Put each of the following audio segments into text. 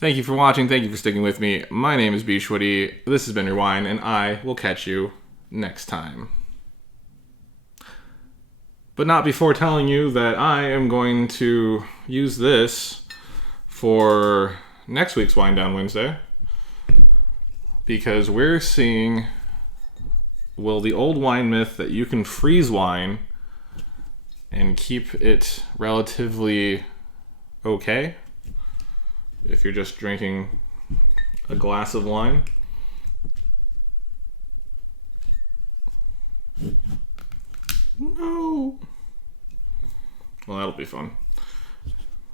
Thank you for watching. Thank you for sticking with me. My name is bschwitty. This has been your wine, and I will catch you next time. But not before telling you that I am going to use this for next week's Wine Down Wednesday. Because we're seeing, will the old wine myth that you can freeze wine and keep it relatively okay if you're just drinking a glass of wine. No. Well, that'll be fun.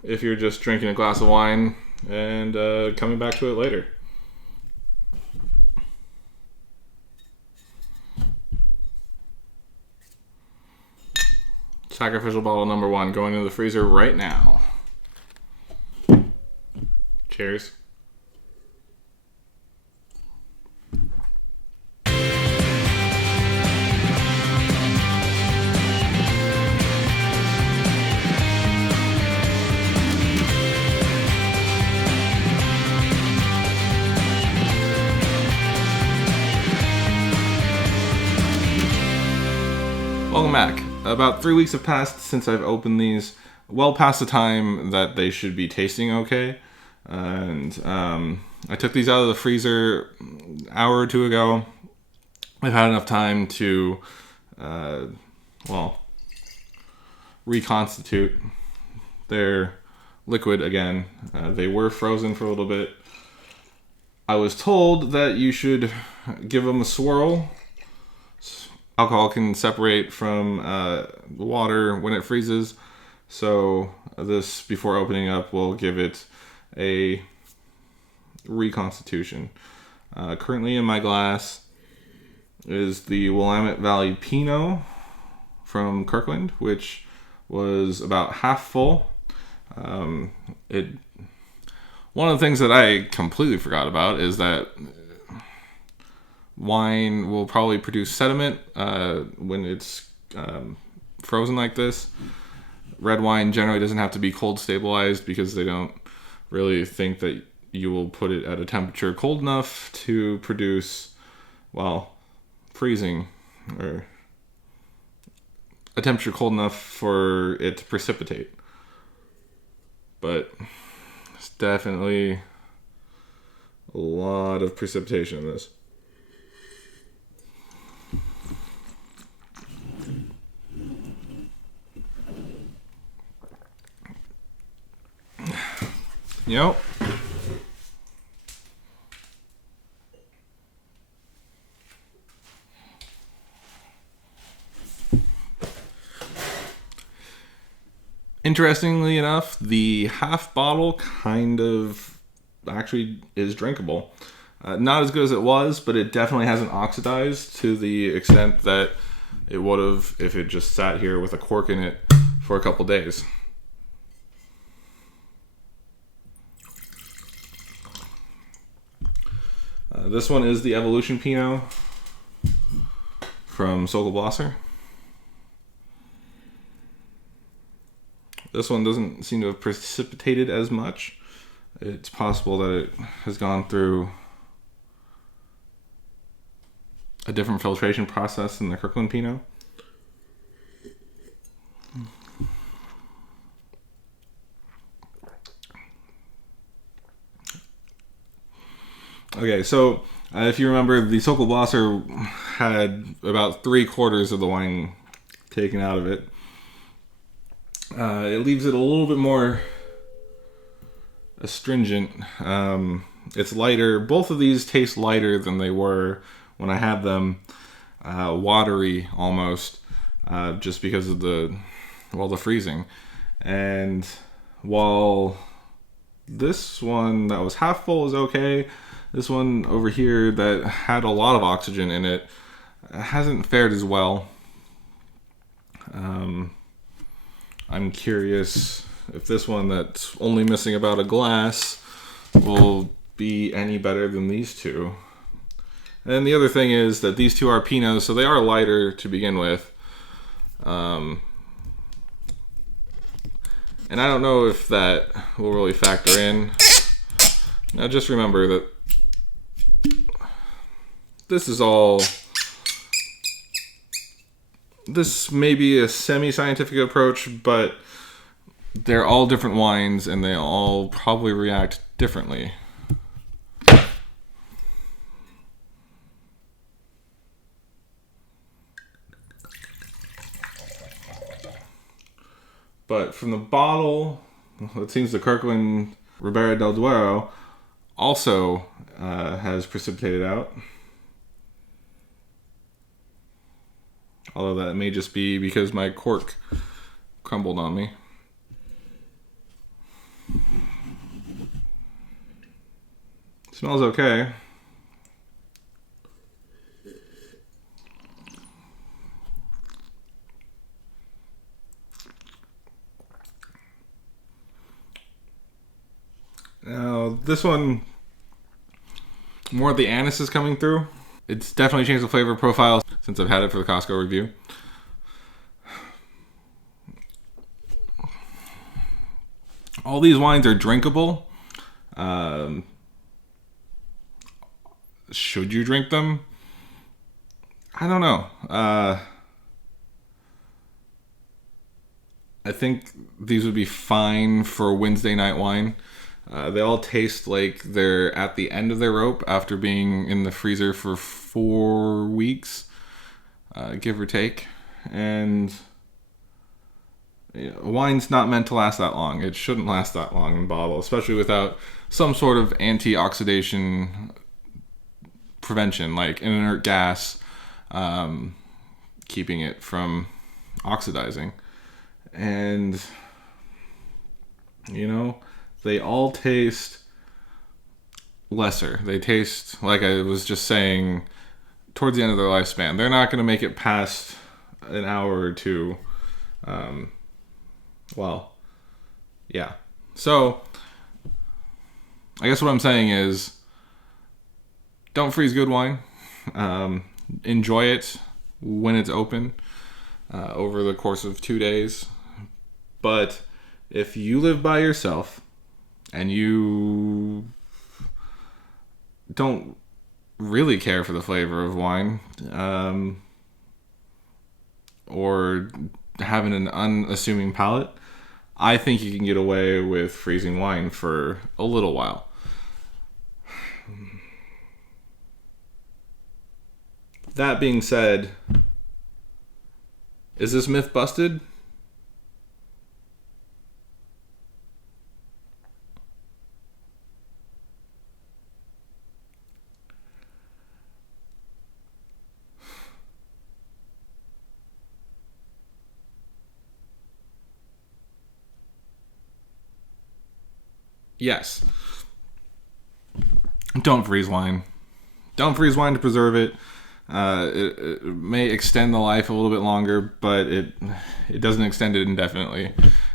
If you're just drinking a glass of wine and coming back to it later. Sacrificial bottle number 1 going into the freezer right now. Cheers. Welcome back. About 3 weeks have passed since I've opened these, well past the time that they should be tasting okay. And I took these out of the freezer an hour or two ago. I've had enough time to, reconstitute their liquid again. They were frozen for a little bit. I was told that you should give them a swirl. Alcohol can separate from the water when it freezes. So this, before opening up, will give it a reconstitution. Currently in my glass is the Willamette Valley Pinot from Kirkland, which was about half full. One of the things that I completely forgot about is that wine will probably produce sediment when it's frozen like this. Red wine generally doesn't have to be cold stabilized because they don't really think that you will put it at a temperature cold enough to produce, freezing, or a temperature cold enough for it to precipitate. But it's definitely a lot of precipitation in this. Yep. Interestingly enough, the half bottle kind of actually is drinkable. Not as good as it was, but it definitely hasn't oxidized to the extent that it would have if it just sat here with a cork in it for a couple days. This one is the Evolution Pinot from Sokolblosser. This one doesn't seem to have precipitated as much. It's possible that it has gone through a different filtration process than the Kirkland Pinot. Okay, so if you remember, the Sokolblosser had about 3/4 of the wine taken out of it. It leaves it a little bit more astringent. It's lighter. Both of these taste lighter than they were when I had them. Watery almost, just because of the freezing. And while this one that was half full is okay, this one over here that had a lot of oxygen in it hasn't fared as well. I'm curious if this one that's only missing about a glass will be any better than these two. And the other thing is that these two are Pinots, so they are lighter to begin with. And I don't know if that will really factor in. Now just remember that this may be a semi-scientific approach, but they're all different wines and they all probably react differently. But from the bottle, it seems the Kirkland Ribera del Duero also has precipitated out. Although that may just be because my cork crumbled on me. Smells okay. Now, this one, more of the anise is coming through. It's definitely changed the flavor profile since I've had it for the Costco review. All these wines are drinkable. Should you drink them? I don't know. I think these would be fine for Wednesday night wine. They all taste like they're at the end of their rope after being in the freezer for 4 weeks, give or take. And wine's not meant to last that long. It shouldn't last that long in bottle, especially without some sort of antioxidation prevention, like an inert gas, keeping it from oxidizing. And, they all taste lesser. They taste, like I was just saying, towards the end of their lifespan. They're not going to make it past an hour or two. Yeah. So, I guess what I'm saying is, don't freeze good wine. Enjoy it when it's open over the course of 2 days. But if you live by yourself and you don't really care for the flavor of wine, or having an unassuming palate, I think you can get away with freezing wine for a little while. That being said, is this myth busted? Yes. Don't freeze wine. Don't freeze wine to preserve it. It may extend the life a little bit longer, but it doesn't extend it indefinitely.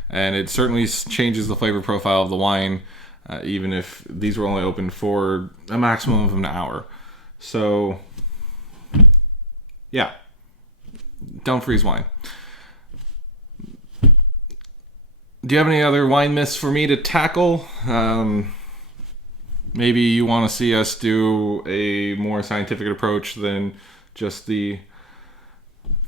And it certainly changes the flavor profile of the wine, even if these were only open for a maximum of an hour. So, yeah. Don't freeze wine. Do you have any other wine myths for me to tackle? Maybe you want to see us do a more scientific approach than just the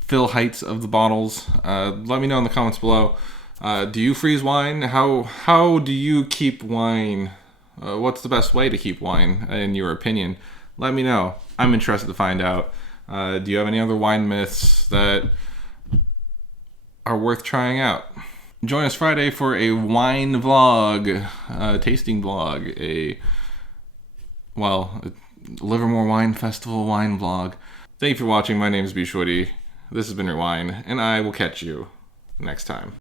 fill heights of the bottles. Let me know in the comments below. Do you freeze wine? How do you keep wine? What's the best way to keep wine, in your opinion? Let me know. I'm interested to find out. Do you have any other wine myths that are worth trying out? Join us Friday for a wine vlog, tasting vlog, a Livermore Wine Festival wine vlog. Thank you for watching. My name is bschwitty. This has been Rewind, and I will catch you next time.